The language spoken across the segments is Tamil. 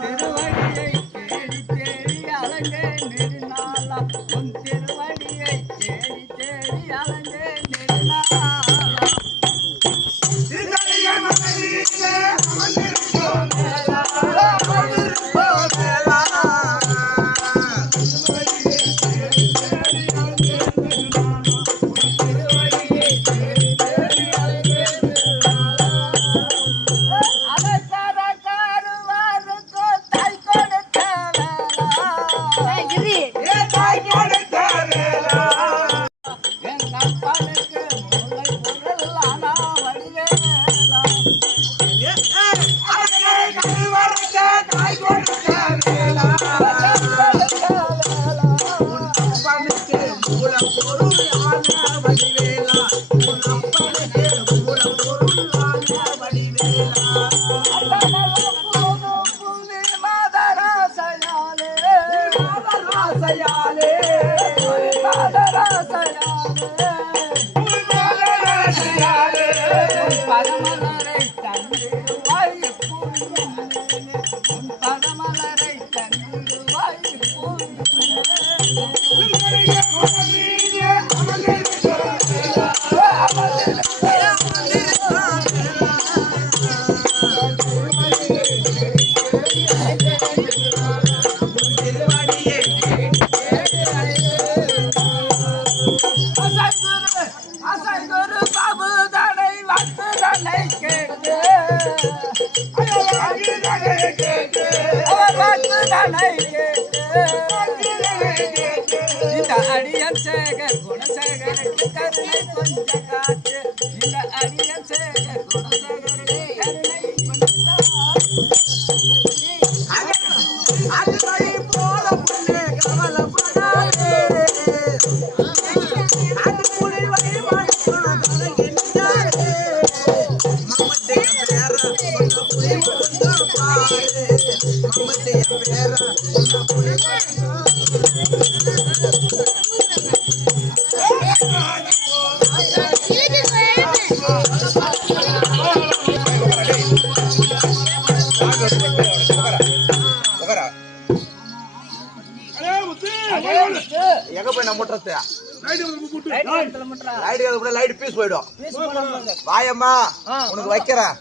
திருவடியை தேடி தேடி அலங்க நெடுநாளா உன் திருவடி அடியன் சேகர் குணசேகர் கருணை கொஞ்ச காற்று இந்த அடியன் சேகர் குணசேகர் கருணை அதுவழி போல புள்ளே கவலைப்படாதே அது புலி வழி வாழ்ந்தாரே மம்மட்டே பேர புலி வாழ்ந்தாரே மம்மட்டே பேர புலி எங்க போய் நான் முட்டுறது லைட் பீஸ் போயிடும் வாயம்மா உனக்கு வைக்கிறேன்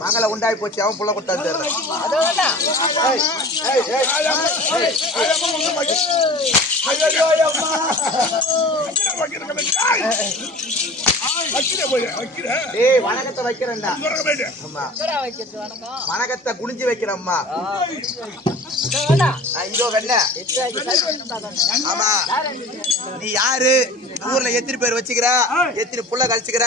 மங்கள உண்டாய் போச்சு அவன் புள்ள கொடுத்தா வணக்கத்தை வைக்கிறேன்டா வணக்கத்தை குனிஞ்சு வைக்கிறேம்மா இதோ வெண்ண ஆமா நீ யாரு ஊர்ல எத்தனை பேர் வச்சுக்கிற எத்தனை புள்ள கழிச்சுக்கிற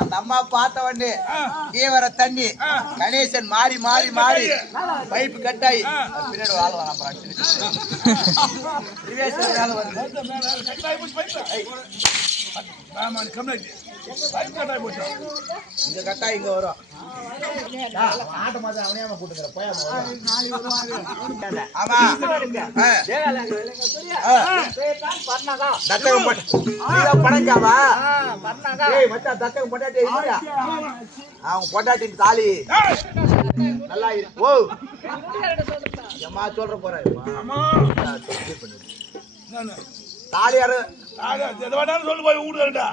அந்த அம்மா பார்த்த உடனே கீவர தண்ணி கணேசன் மாறி மாறி மாறி பைப்பு கட்டாயி பின்னாடி வாழ்வான் இங்க கட்டாய் இங்க வரும் ஆட்ட மாதிரி அவனையாம கூட்டுக்கிற ஆமா நீதான் பணங்காவா ஏய் மச்சான் தக்க பொண்டாட்டி இல்லையா அவங்க பொண்டாட்டி தாலி நல்லா இருக்கு ஓ ஏமா சொல்ற போறேன் தாலி யாரு எதை வேணாலும் சொல்லு போய் ஊடுடா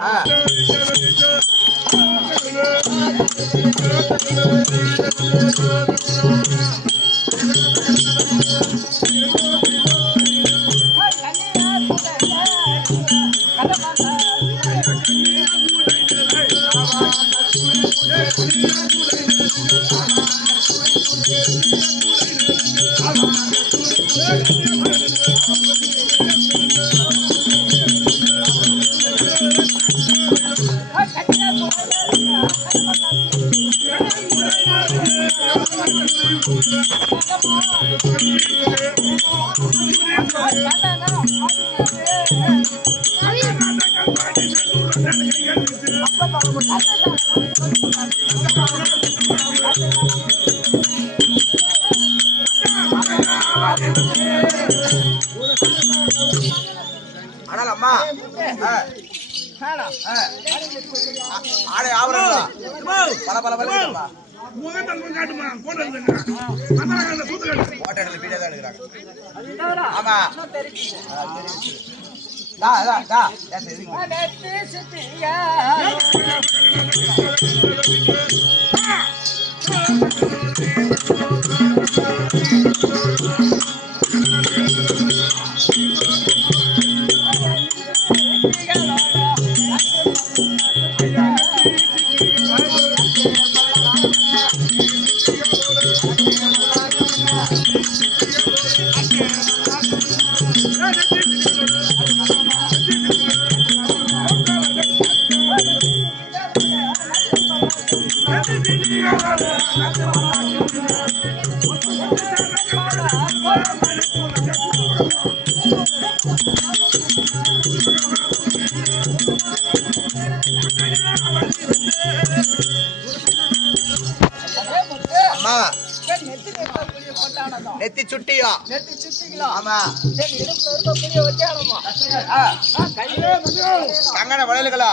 ஆனால் அம்மா ஆடை ஆவரம் பல பல பல ஹோட்டல்ல வீடியோ தான் எடுக்கிறாங்க ஆமா நெத்தி சுட்டியா ஆமா கங்கண வளையல்களா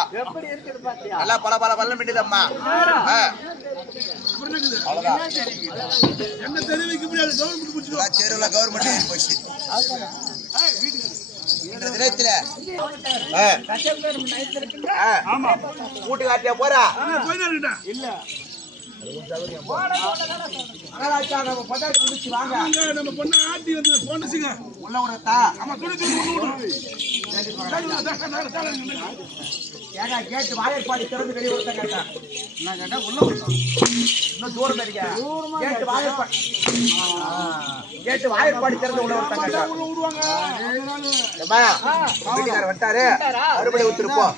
நல்லா பல பல பல்ல மிட்டுதம்மா அவ்வளவுதான் சேருல கவர்மெண்ட் போச்சு கூட்டு காட்டியா போறா இல்ல வாயற்பாடு திறந்து வெளியே ஒருத்தன் கேட்டான் இன்னும் தூரம் கேட்டு வாயற்பாடு திறந்து உள்ள ஒருத்தன் கேட்டான் வட்டாரு அறுபடை ஊத்திருப்போம்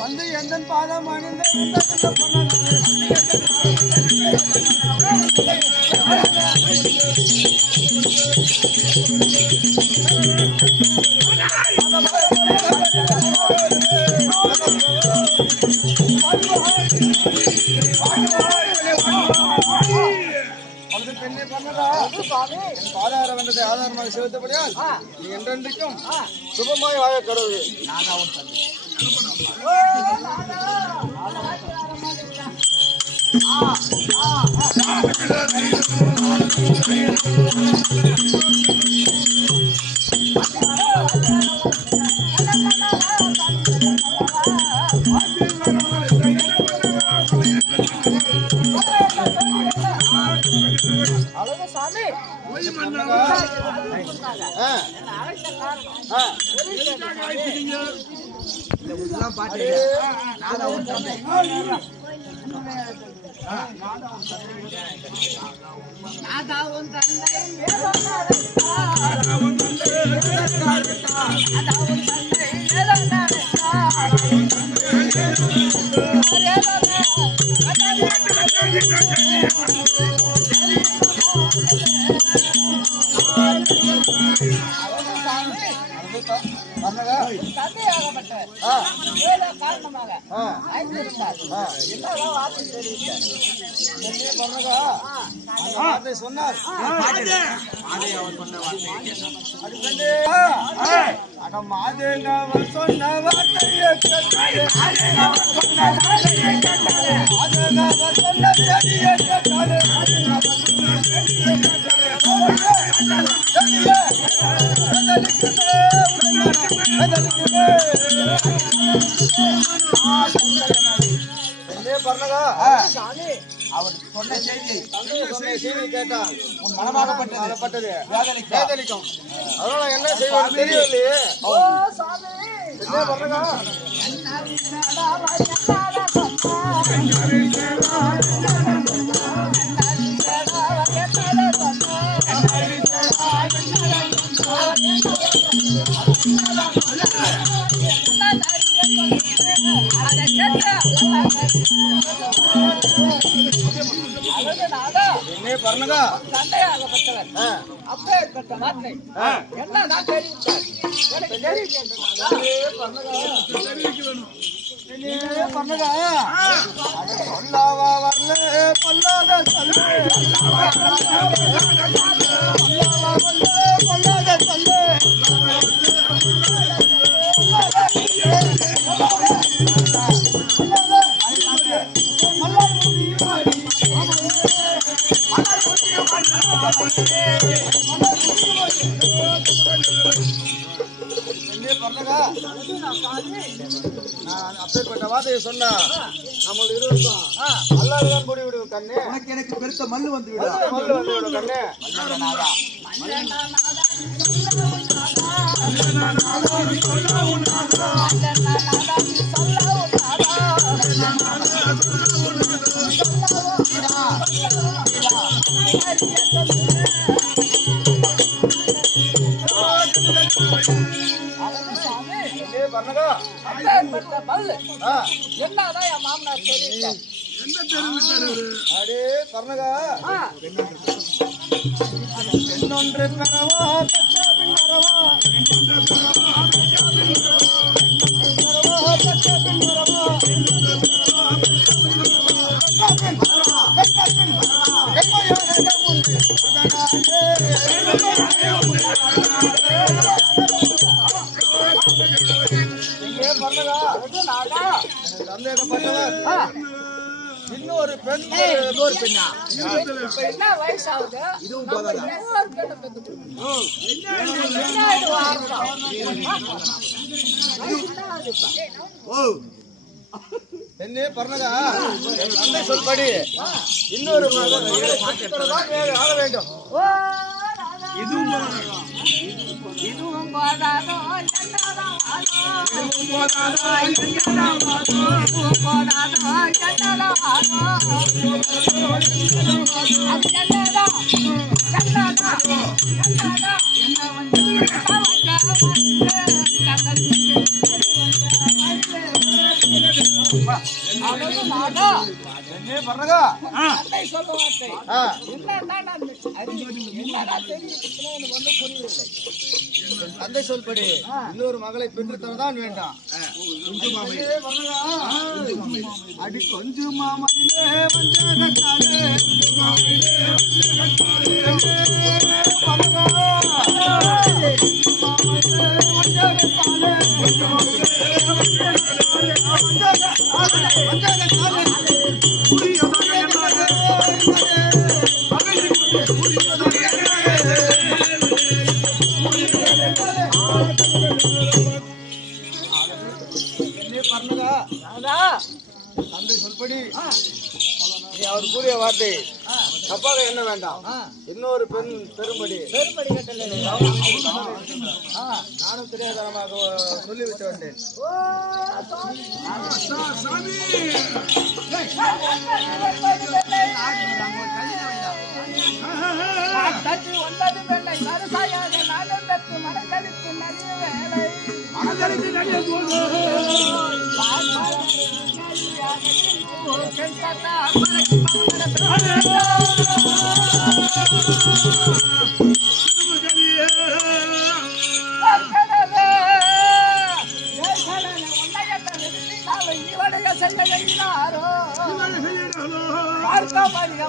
வந்து எந்த பாதம் அணிந்த பெண்ணை பாதார வந்ததை ஆதாரமாக செலுத்தபடியால் நீ என்றென்றைக்கும் சுபமாய் வாழ கடவுள். நானா உன் தந்தை. இதெல்லாம் பாட்டு நானா உன் தந்தை. சொன்னார் அவர் சொன்ன செய்தியை கேட்டால் உன் மனமாகப்பட்டது வேதனிக்கும். அதனால என்ன செய்வது தெரியவில்லையே. தந்தையாகப்பட்டவர் அப்பேற்பட்ட வார்த்தை என்னதான் தெரிவித்தார் சொல்லாவா வரல பொல்லாத சொல்லு பொல்லாத சொல்லு அப்பேற்பட்ட வார்த்தையை சொன்னா நம்ம இருவருக்கும் அல்லாதான் கூடி விடுவோம் கண்ணே. உனக்கு எனக்கு பெருத்த மல்லு வந்து விடு. மல்லு வந்து விடும் கண்ணே. என்னதான் என் மாமனார் தெரிவித்தார் அடே கர்ணகா, என்னொன்று பெறவா பெற்ற பின் வரவா, இன்னொரு பெண் இன்னொரு பெண்ணா? என்ன வயசாகுது இதுவும் போதாதா? இன்னொரு பெண்ணை பெத்து ஓ என்னே பர்ணகா, தந்தை சொல்படி இன்னொரு ஆக வேண்டும். இதுவும் போதாதோ என்னே பர்ணகா, சொல்ல வார்த்தை என்னதான் நான் என்னடா தெரியுதுன்னா எனக்கு ஒன்றும் புரியவில்லை. தந்தை சொல்படி இன்னொரு மகளை பெற்று தரதான் வேண்டாம். அடி கொஞ்சு மாமயிலே வஞ்சகத்தாலே தந்தை சொல்படி நீ அவர் கூறிய வார்த்தை தப்பாக என்ன வேண்டாம். இன்னொரு பெண் பெரும்படி கட்டளை நானும் தெரியாதனமாக சொல்லிவிட்டு வந்தேன். தட்டி 9 வெள்ளை கருசாயாக நானும் பெற்று மனக்கழித்து நிறைய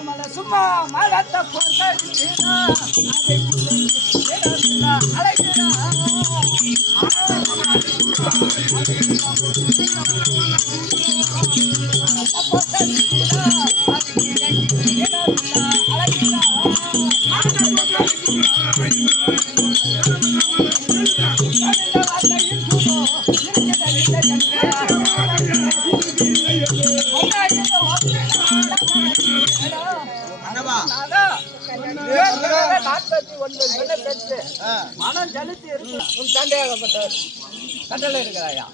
வேலை சும்மா மரத்தை மனம் செலுத்தி இருக்கு உன் தண்டையாகப்பட்டவர் கட்டளை இருக்கிறாயா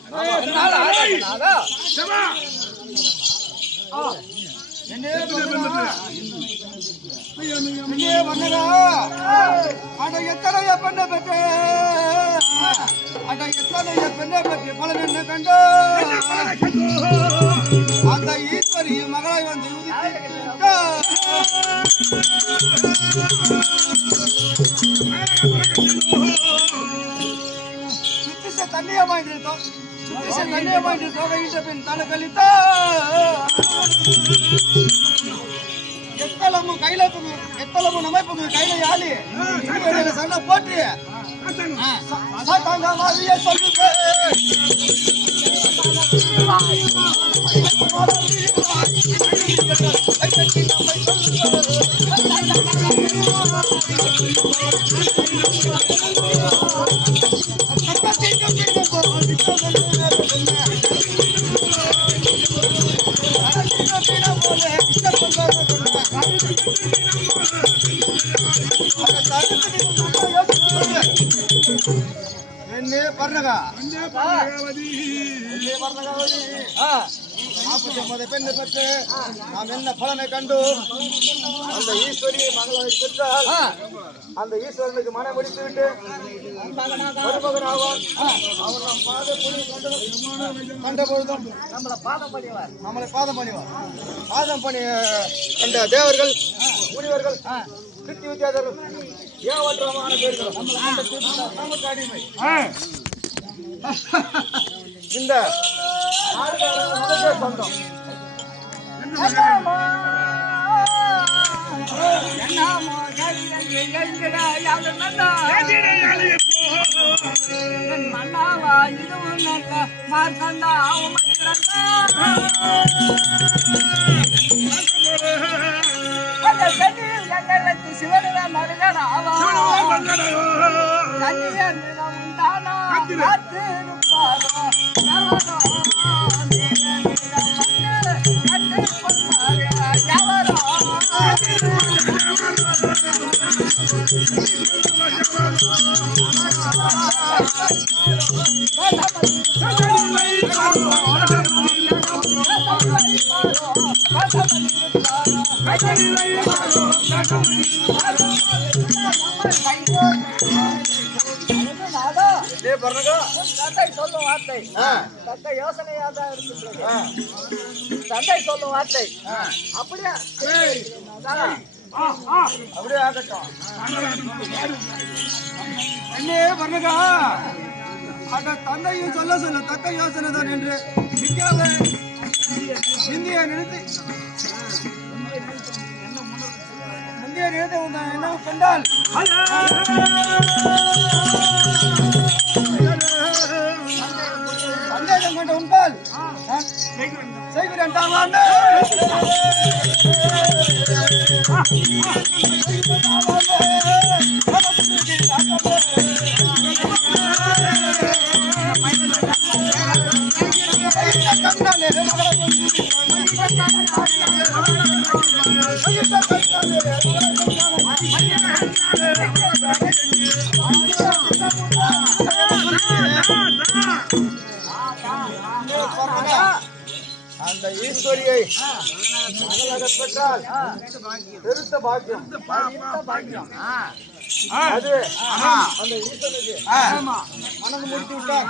எத்தனைய பெண்ணை பெற்று எத்தனைய பெண்ணை பெற்று பலன் என்ன கண்டோ அந்த ஈஸ்வரி மகளை வந்து தண்ணியமாயிட்டு தொகையிட்ட பின் தலை கழித்தா எத்தளமும் கையில எத்தளமும் நமைப்புக்கு கையில யாழி சண்டை போட்டு சொல்லுங்க பெண்ணை பெற்று நாம் என்ன பலனை கண்டு அந்த ஈஸ்வரியை மகளை பெற்றால் அந்த ஈஸ்வரனுக்கு மனம் முடித்து விட்டு மருமகனாவான். அவன் நம் கண்டபொழுதும் நம்மளை பாதம் பணிவார். பாதம் பணி கண்ட தேவர்கள் முனிவர்கள் கிருத்தி வித்தியாதர்கள் ஏவற்றமான பேர்கள் நமக்கு அடிமை. இந்த சொந்தம் மன்னாவா இதுவும் மார்க்கண்டா சிவன மருகனாவா உண்டானா சொல்லும் வார்த்தை தக்க யோசனையாக இருக்கிறது. தந்தை சொல்லும் வார்த்தை அப்படியா அப்படியே ஆகட்டும். அண்ணே வர்ணகா, அந்த தந்தையும் சொல்ல சொல்ல தக்க யோசனை தான் என்று நிற்காத இந்திய நினைத்து முந்தைய நினைத்து என்ன கொண்டால் சந்தேகம் கொண்ட உண்டால் செய்கிறேன் தாமாண்டே. அந்த ஈஸ்வரியை மகளாக பெற்றால் பெருத்த பாக்கியம். அது அந்த ஈஸ்வரனுக்கு மனது முடித்து விட்டால்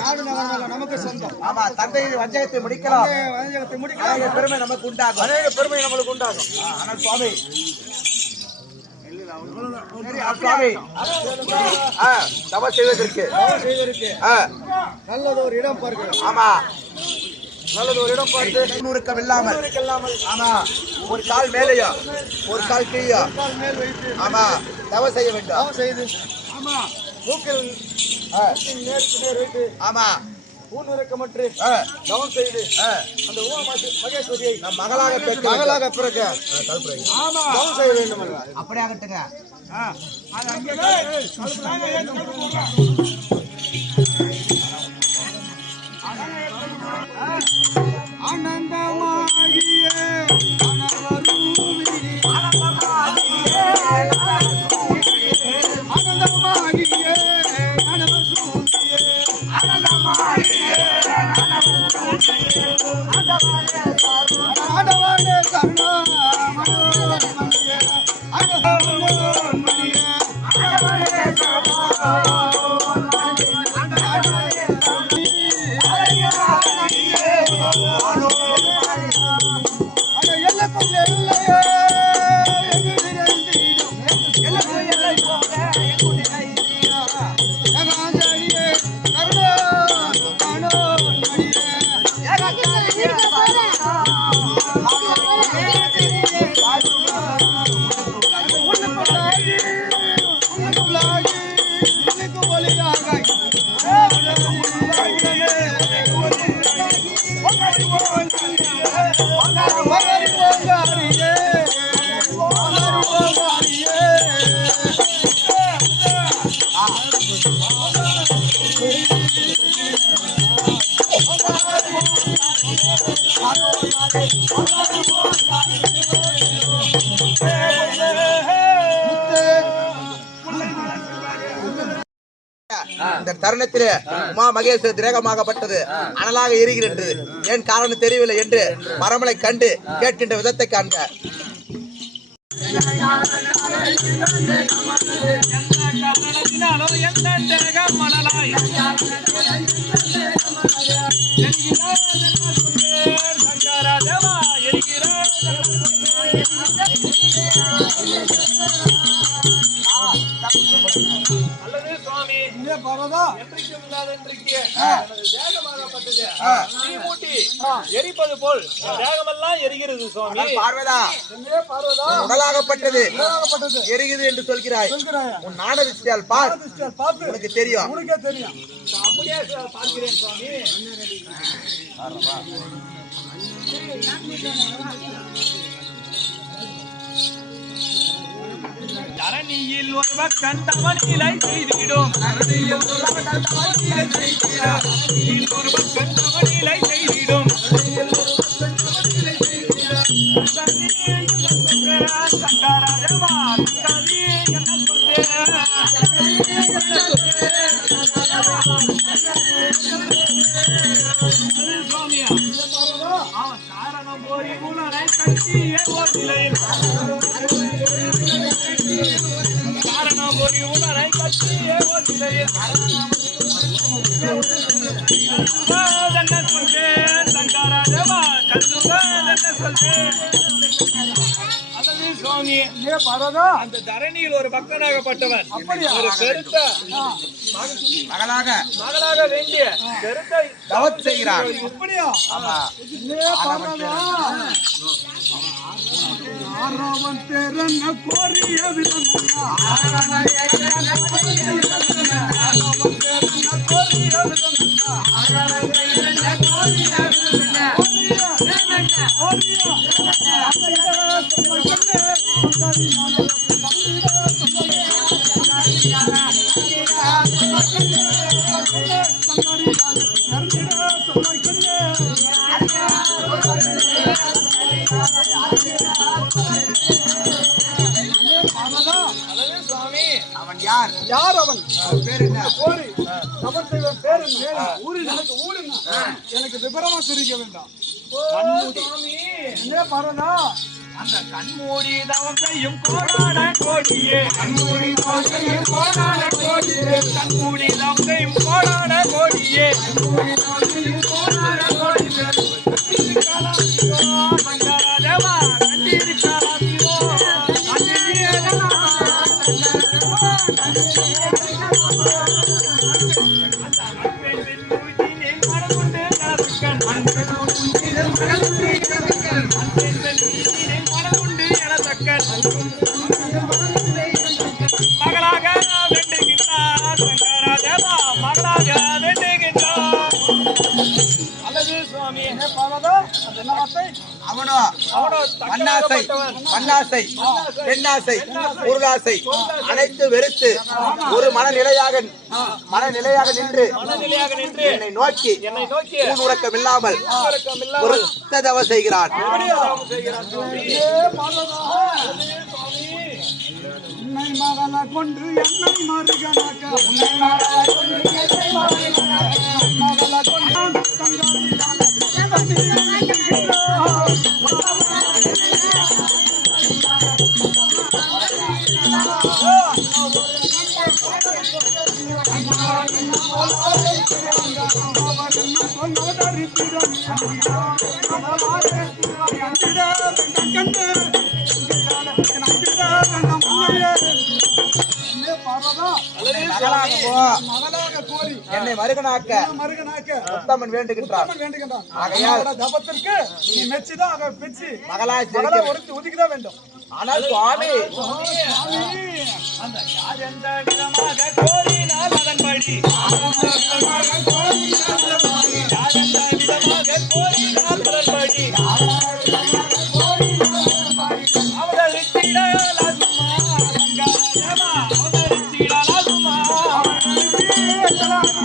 நாடு நகரம் நமக்கு சொந்தம். ஆமா, தந்தை வஞ்சகத்தை முடிக்கலாம், வஞ்சகத்தை முடிக்கலாம், அநேக பெருமை நமக்கு உண்டாகும், அநேக பெருமை நம்மளுக்கு உண்டாகும். ஆனால் சுவாமி சுவாமி தவ செய்வதற்கு நல்லது ஒரு இடம் பார்க்கிறோம். ஆமா, நல்லது ஒரு இடம் பார்த்து நூறுக்கம் இல்லாமல் இல்லாமல் ஆமா, ஒரு கால் மேலையோ ஒரு கால் கீழோ மேல் வைத்து ஆமா தவ செய்ய வேண்டும். தவம் செய்து ஆமா மூக்கில் நேருக்கு நேர் வைத்து ஆமா ஊனுறக்கமற்று தவம் செய்து அந்த உமா மகேஸ்வரியை நம் மகளாக பெற்று மகளாக பிறக்க ஆமா தவம் செய்ய வேண்டும். அப்படியே ஆகட்டுங்க. ஆனந்தமாகிய இந்த தருணத்திலே உமா மகேஸ்வரி திரேகமாகப்பட்டது அனலாக எரிகிறது. ஏன் காரணம் தெரியவில்லை என்று மரமலை கண்டு கேட்கின்ற விதத்தை காண்க. எரிப்பது போல் தேகமெல்லாம் எரிகிறது சுவாமி. பார்வதா, உடலாகப்பட்டது எரிகிறது என்று சொல்கிறாய். உன் நாடகத்தால் பார், உனக்கு தெரியும். அப்படியே பார்க்கிறேன் சுவாமி. தரணியில் ஒருவர் கண்டவன் இலை செய்திடும், ஒருவர் கண்டவன் இலை செய்திடும். சங்கராஜமா கவி என்ன சுவாமியா அவன் காரணம் போரி உணரை கட்டிய ஓட்டிலையில் காரணம் போரி உணரை கட்டிய ஓட்டிலையில் என்ன சொல்றேன் சங்கராஜமா கல்லுவ என்ன சொல்றேன் அதே சுவாமி அந்த தரணியில் ஒரு பக்தனாகப்பட்டவன் ஒரு பெருத்த மகளாக வேண்டிய பெருத்த தவம் செய்கிறான். அப்படியா? ஆரவன் தெரன கோரிய விதமன்னா அவன் யார்? யார் அவன்? பேர் என்ன? கோரி தவம் செய்வன் பேர் என்ன? ஊரில் எனக்கு எனக்கு விபரமா தெரிவிக்க வேண்டாம். என்ன பாருடா, அந்த கண்மூடி தவம் செய்யும் கோடான கோடியே, கண்மூடி தவம் செய்யும் கோடான கோடியே, கண்மூடி தவம் செய்யும் கோடான கோடியே, கண்மூடி தவம் செய்யும் கோடான கோடியே, சங்கராதேவா கண்டிருக்காராதியோ, கண்டிருக்காராதியோ, மகளாக வேண்டுகின்றார் சங்கராதேவா, மகளாக வேண்டுகின்றார். அல்லது சுவாமி அவனோ மண்ணாசை, மண்ணாசை, பெண்ணாசை, பொருளாசை அனைத்து வெறுத்து ஒரு மனநிலையாக நின்று என்னை நோக்கி உறக்கம் இல்லாமல் ஒரு தவம் செய்கிறான். உன்னை மகள கொண்டு என்னை மருகனாக்க, உன்னை மகள கொண்டு என்னை மகள கொண்டு சங்கரியான மகளாக கோரி என்னை மருகனாக்க மருகனாக்க உத்தமன் வேண்டுகின்றான். வேண்டுகின்றான். ஆகையால் தபத்திற்கு நீ மெச்சிதான் ஆக பெச்சு மகளாய் மகளை ஒதுக்கிதான் வேண்டும். ஆனால் சுவாமி அந்த யார் எந்த விதமாக கோரினால் அதன்படி, யார் எந்த விதமாக கோரினால் அதன்படி அவதரித்திடலாகுமா சங்கராதேவா, அவதரித்திடலாகுமா.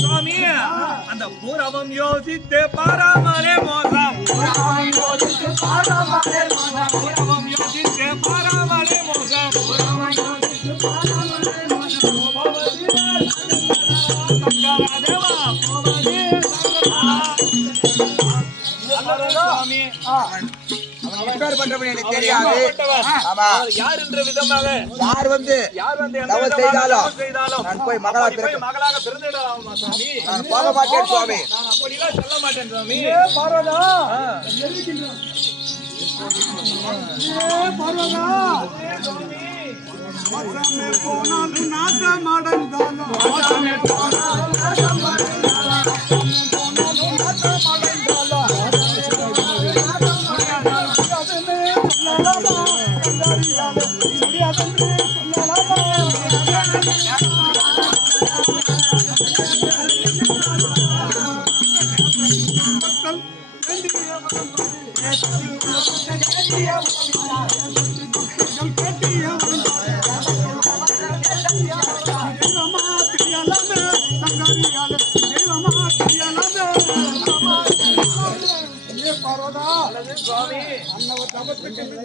சுவாமி அந்த பூரவம் யோசித்து பாராமலே மோசம், பூரவம் யோசித்து பாராமலே மோசம், சங்கராதேவா போவதே சுவாமி. பேர் பண்றவன் எனக்கு தெரியாது. ஆமா, யார் என்ற விதமாக யார் வந்து எந்த தவம் விதமாக செய்தாலும் செய்தாலும் நான் போய் மகளாக அப்படி போய் மகளாக பிறந்திடலாமா சுவாமி? நான் போக மாட்டேன் சுவாமி. நான் அப்படிலாம் சொல்ல மாட்டேன் சுவாமி. பார்வதா மோசமே போனாலும் நாசம் அடைந்தாலும், மோசமே போனாலும் நாசம் அடைந்தாலும்,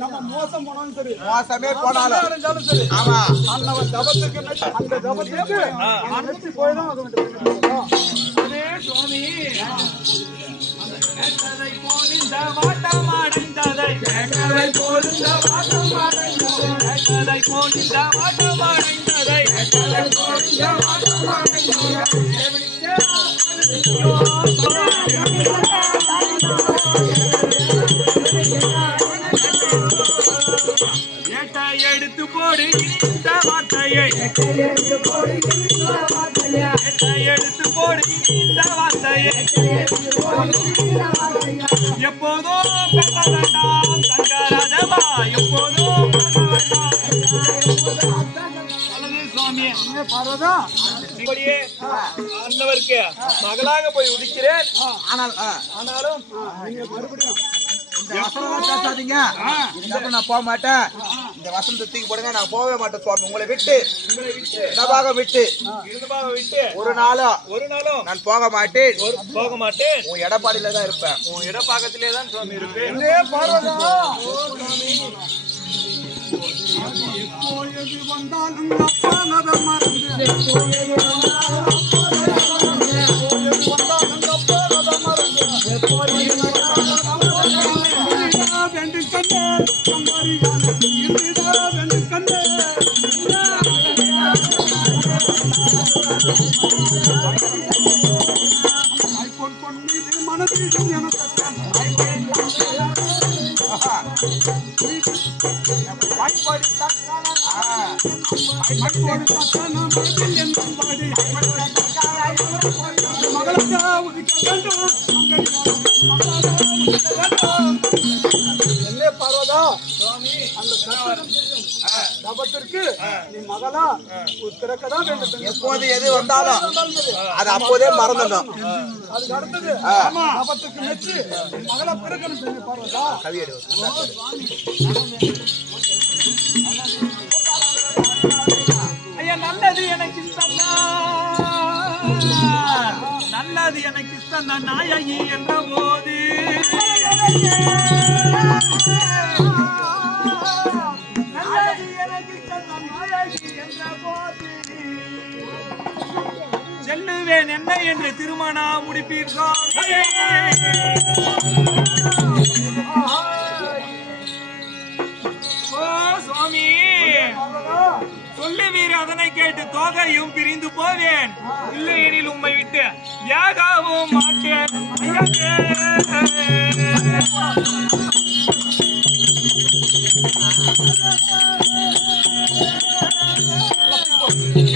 நம்ம மோசம் போனாலும் சரி, மோசமே போனாலும் அடைஞ்சாலும் சரி, ஆமா, அந்த தபத்துக்கு அந்த தபத்துக்கு அனுப்பிச்சு போயிடும். அது அதே சுவாமி கேட்டதை போல் இந்த வாட்டம் அடைந்ததை, கேட்டதை போல் இந்த வாட்டம் அடைந்ததை, கேட்டதை போல் இந்த வாட்டம் அடைந்ததை, கேட்டதை போல் இந்த வாட்டம் அடைந்ததை இந்த வார்த்தையை எடுத்து போடு இந்த வார்த்தையை எப்போதும் பேச வேண்டாம் சங்கராஜமா எப்போதும் பேச வேண்டாம் சுவாமி பார்வதா இப்படியே அண்ணவருக்கு மகளாக போய் உதிக்கிறேன் ஆனாலும் நீங்க மறுபடியும் இந்த வசனம் பேசாதீங்க. இதுக்கப்புறம் நான் போக மாட்டேன். இந்த வசனத்தை தூக்கி போடுங்க. நான் போகவே மாட்டேன் சுவாமி. உங்களை விட்டு இடபாக விட்டு ஒரு நாளும் நான் போக மாட்டேன். உன் எடப்பாடியில தான் இருப்பேன். உன் இடப்பாக்கத்திலே தான் சுவாமி இருப்பேன். பார்வதா எப்போது வந்தாலும் அப்பா நதம் மறந்து வென்று கண்ணே வென்று கண்ணே பொன்மீது மனதீசம் எனக்கு பார்வதா தபத்திற்கு நீ மகளா திறக்கதான் வேண்டும். எப்போது எது வந்தாலும் அது அப்போதே மறந்துடும். அதுக்கு அடுத்தது தபத்துக்கு மெச்சு மகளா பிறக்கணும் சொல்லி பார்வதா கவியடி ஐயா நல்லது எனக்கு இஷ்டம் நல்லது எனக்கு இஷ்டம் தான் நாயகி என்ற போது நல்லது எனக்கு இஷ்டம் தான் நாயகி என்ற போது செல்லுவேன் என்ன என்று திருமணம் முடிப்பீர்கள் சுவாமி சொல்லுவீர் அதனை கேட்டு தோகையும் பிரிந்து போவேன் இல்லையெனில் உம்மை விட்டு யாகவும் மாட்டேன்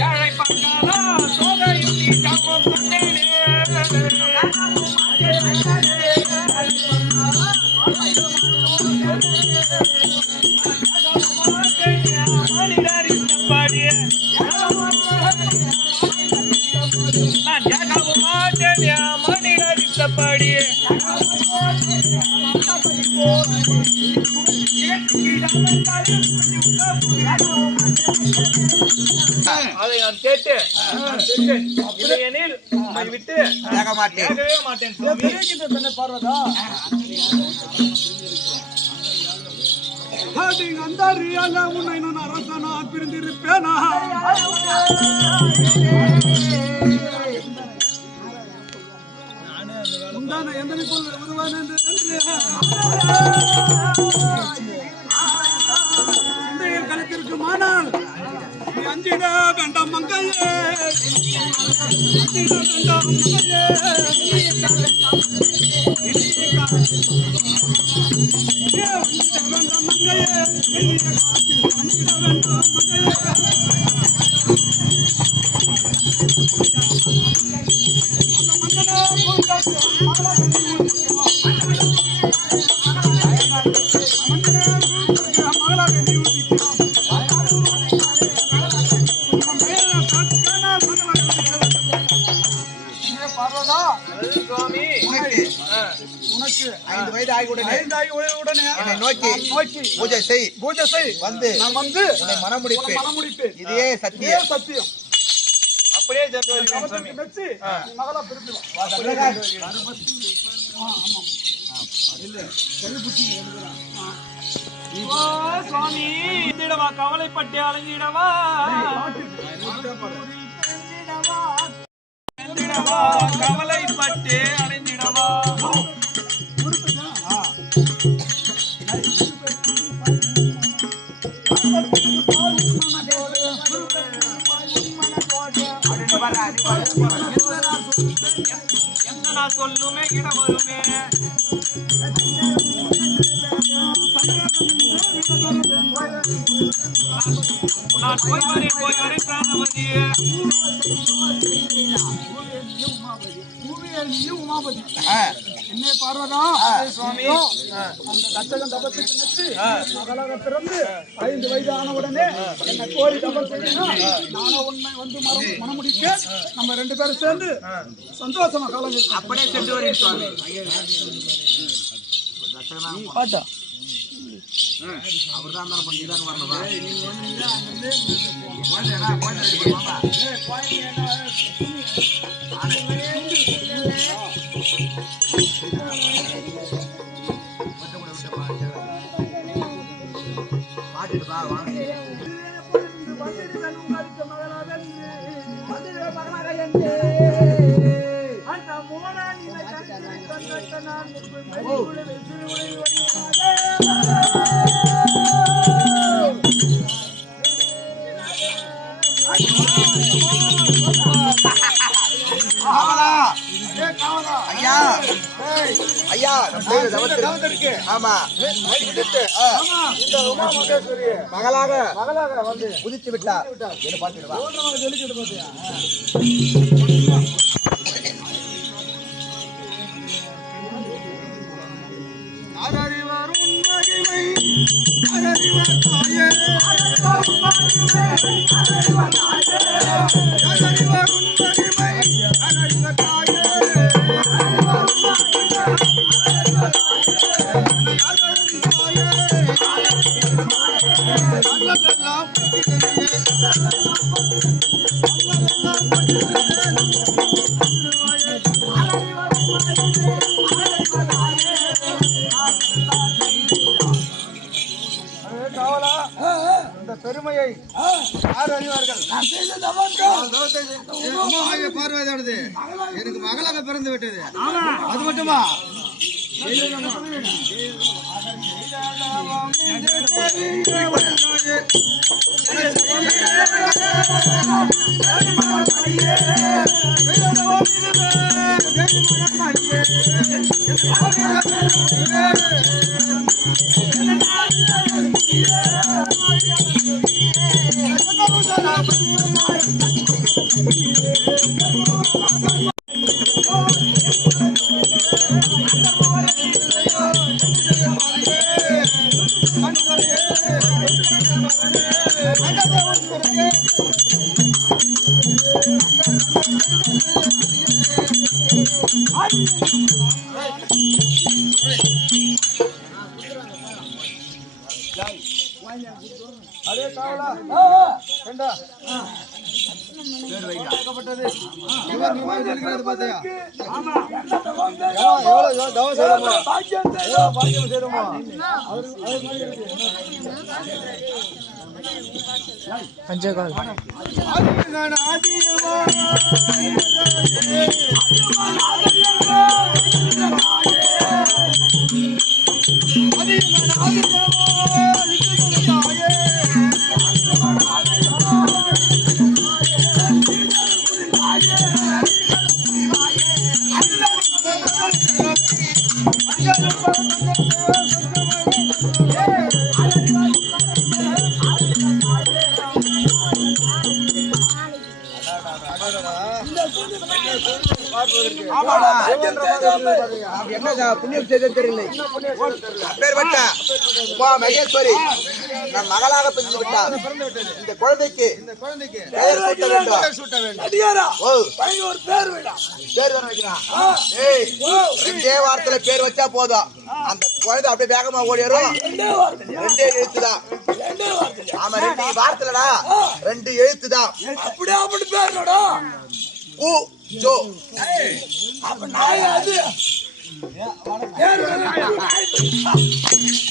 ஏழை பங்காளா தோகையும் நீ காமம் சொன்னேனே அதை நான் கேட்டேன் இல்லையெனில் விட்டு கேட்கவே மாட்டேன் பார்வதா அந்தறியால உன்னை நான் அரசனா பிரிந்திருப்பேனா உண்டான எந்தனை போல் வருவான் என்று சிந்தையில் கலத்திருக்குமானால் நீ அஞ்சிட வேண்டாம் மங்கையே அஞ்சிட வேண்டாம் மங்கையே உனக்கு 5 வயது ஆகியுடனே என்னை நோக்கி பூஜை செய் வந்து நான் வந்து உன்னை மனமுடிப்பேன். இதே சத்தியம். அப்படியே சுவாமி மகளா பிரிந்து சுவாமி இந்திடவா கவலைப்பட்டு அலைஞ்சிடவா கவலைப்பட்டு அலைஞ்சிடவா எந்த நான் சொல்லுமே இட வருமே நான் போய் வரை பிராணவதியே என்னை பார்வதா சுவாமியோ அந்த தச்சகன் தபத்துக்கு நின்று மகளாக பிறந்து 5 வயது ஆன உடனே என்னை கோரி தபம் செய்யணும். நானும் உண்மை வந்து மனமுடிக்க நம்ம 2 பேரும் சேர்ந்து சந்தோஷமா கலந்து அப்படியே சென்று வரேன் சுவாமி. பாட்டா அவர்தான் பண்ணிதான் வரணுமா? பாட்டுப்பா வாங்க. ஐயா ஐயா இருக்கு. ஆமா இந்த உமா மகேஸ்வரி மகளாக வந்து குதித்து விட்டார். என்ன பாத்துடுவா? சொல்லிக்கிட்டு பாத்தியா? இந்த பெருமையை யார் அறிவார்கள்? பார்வையானது எனக்கு மகளாக பிறந்து விட்டது. அது மட்டுமா? அதே காவலா ஏண்டா எவ்வளவு தவம் செய்யணுமா? பாக்கியம் செய்யணுமா? என்ன புண்ணியம் செய்த தெரியல. அப்பேற்பட்ட உமா மகேஸ்வரி நான் மகளாக பிறந்து விட்டார். இந்த குழந்தைக்கு பெயர் சூட்ட வேண்டும். ஓ, பேர் வேற வைக்கிறான். ஏய், 2 வாரத்துல பேர் வச்சா போதும். அந்த குழந்தை அப்படியே வேகமா ஓடிடும். 2 எழுத்துதான். ஆமா, 2 வாரத்துலடா 2 எழுத்துதான். அப்படியே அப்படி பேருடா ஊ ஜோ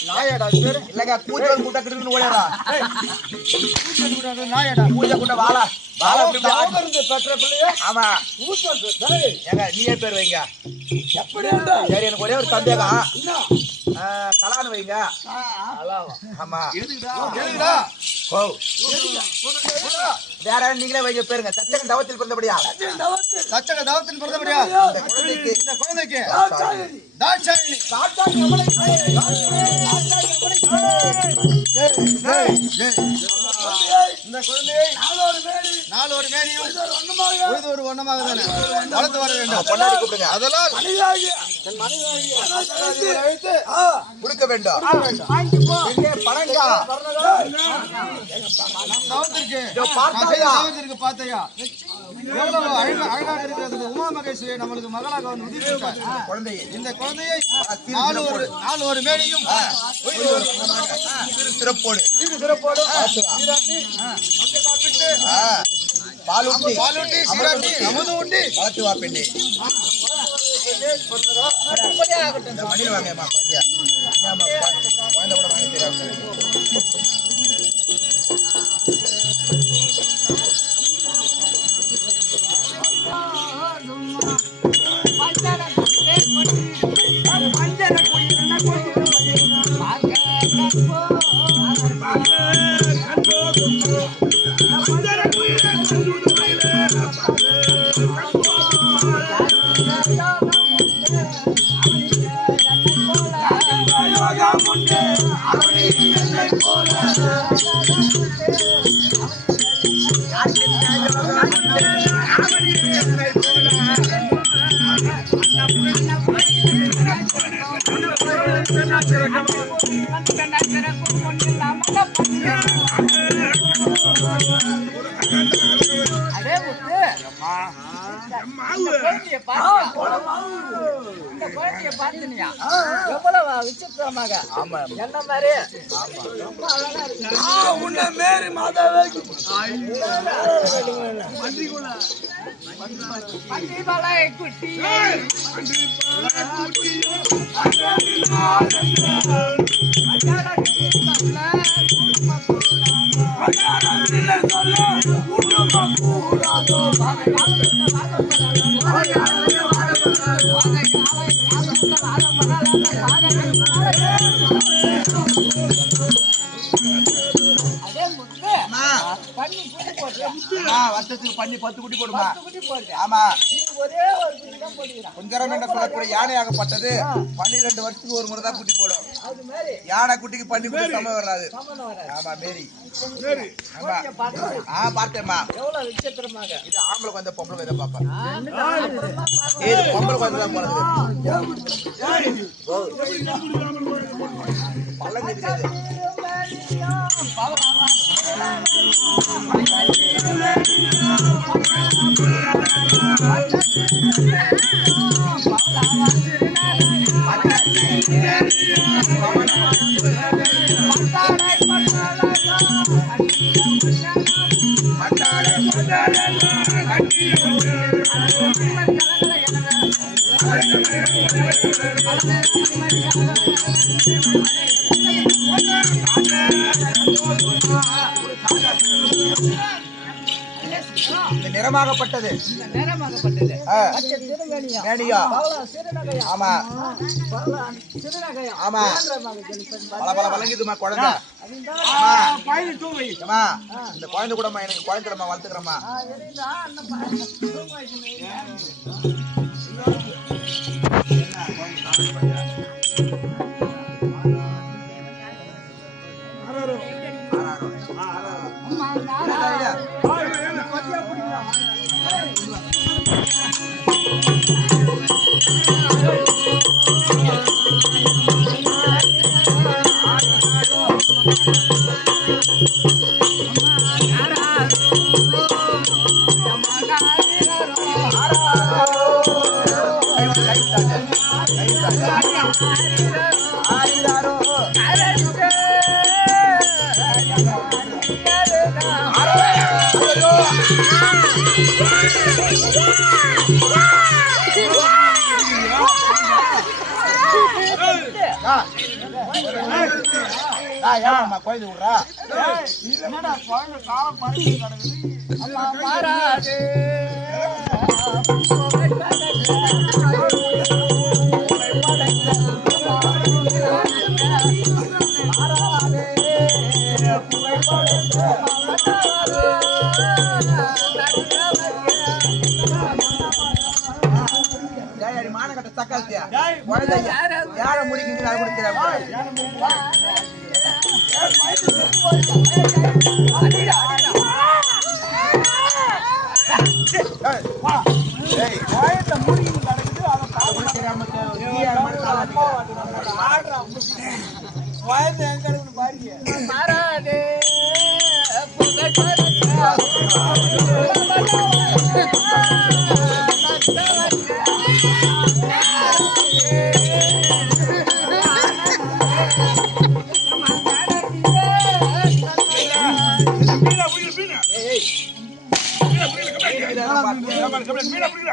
நாயடா பேரு இல்லங்க பூஜை கூட்ட கிட்டு ஓடிடா. நாயடா பூஜை கூட்ட வாழா பெற்ற பிள்ளைய ஆமா ஏங்க நீயே பேர் வைங்க. சரி, எனக்கு ஒரே ஒரு சந்தேகம். கலான்னு வைங்க. ஆமா ஓ வேற நீங்களே வைங்க பேருங்க. தச்சகன் தவத்தில் பிறந்தபடியா? தச்சக தவத்தின் பிறந்தபடியா? இந்த குழந்தைக்கு தாட்சாயினி. இந்த குழந்தையை நாலு ஒரு மேனியும் பொழுது ஒரு வண்ணமாக தானே வளர்த்து வர வேண்டும். பொண்டாடி கூப்பிடுங்க. அதெல்லாம் அழைத்து கொடுக்க வேண்டும். வாங்கிப்போ. எங்கே பணங்கா? நவத்திற்கு பார்த்தையா எவ்வளவு அழகாக இருக்கிறது. உமா மகேஸ்வரி நம்மளுக்கு மகளாக வந்து உதிர்த்தார். குழந்தையை இந்த குழந்தையை நாலு ஒரு மேனியும் சிறப்போடு சிறப்போடு பாலூட்டி பாலூட்டி சீராட்டி அமுது உண்டி வளர்த்து வா பெண்ணே. மணியில் வாங்கம்மா குழந்தையா. குழந்தை கூட வாங்கி தெரியாம விசித்திரமாக என்ன மாதிரி உன்னை மேரி மாதாவே வருஷத்துக்கு பண்ணி 10 குட்டி போடுமா? ஆமா. குஞ்சரம் என்று சொல்லக்கூடிய யானையாகப்பட்டது 12 வருஷத்துக்கு ஒரு முறை தான் குட்டி போடும். யானை குட்டிக்கு பண்ணி குட்டி சமம் வராது. ஆமா மேரி. ஆமா. பார்த்தேம்மா. இது ஆம்பளை குழந்தை பொம்பளை குழந்தை பாப்பா. இது பொம்பளை குழந்தை தான் போறது. பள்ளம் தெரியாது. நிறமாகப்பட்டது மேனியா. ஆமா ஆமா பல வழங்கிதுமா குழந்தை. இந்த குழந்தை கூடமா எனக்கு குழந்தைமா வளர்த்துக்கிறமா. குழந்தை விடுறா. என்னடா குழந்தை காலம் பறிச்சு கிடக்குது. மானகட்ட சக்காத்தியா குழந்தை யார முடிக்கிட்டு அது கொடுக்கிறேன். ஏய் வாயத்தை மூடிக்கிட்டு கிடக்குது, அதை அவன் தெரியாம நீ மாதிரி தாளாட்டிக்க. வாயத்தை எங்க இருக்குன்னு பாருங்க.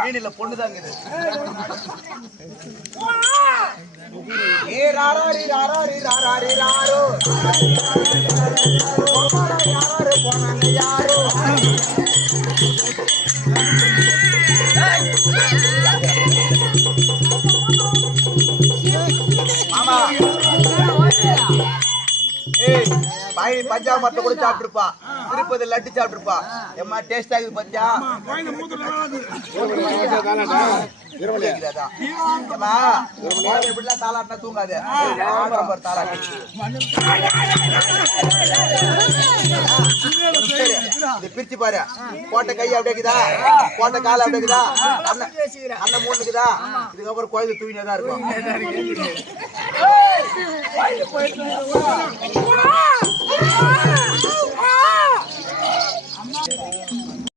மீனில பொண்ணுதாங்க இது. ஏ ராராரி ராராரி ராராரி ராரோ யாரோ போனாங்க யாரோ மாமா ஏய் பாய் பஞ்சாப் மரத்தை கூட சாப்பிட்டுருப்பா, திருப்பதி லட்டு சாப்பிட்டுருப்பா. எம்மா டேஸ்ட் ஆகுது பத்தியா? எப்படிலாம் தாளாட்டினா தூங்காது. பிரிச்சு பாரு. போட்ட கை அப்படியே இருக்குதா, போட்ட கால அப்படியே இருக்குதா, அந்த மூணு இருக்குதா. இதுக்கப்புறம் கோயில் தூங்கினே தான் இருக்கும்.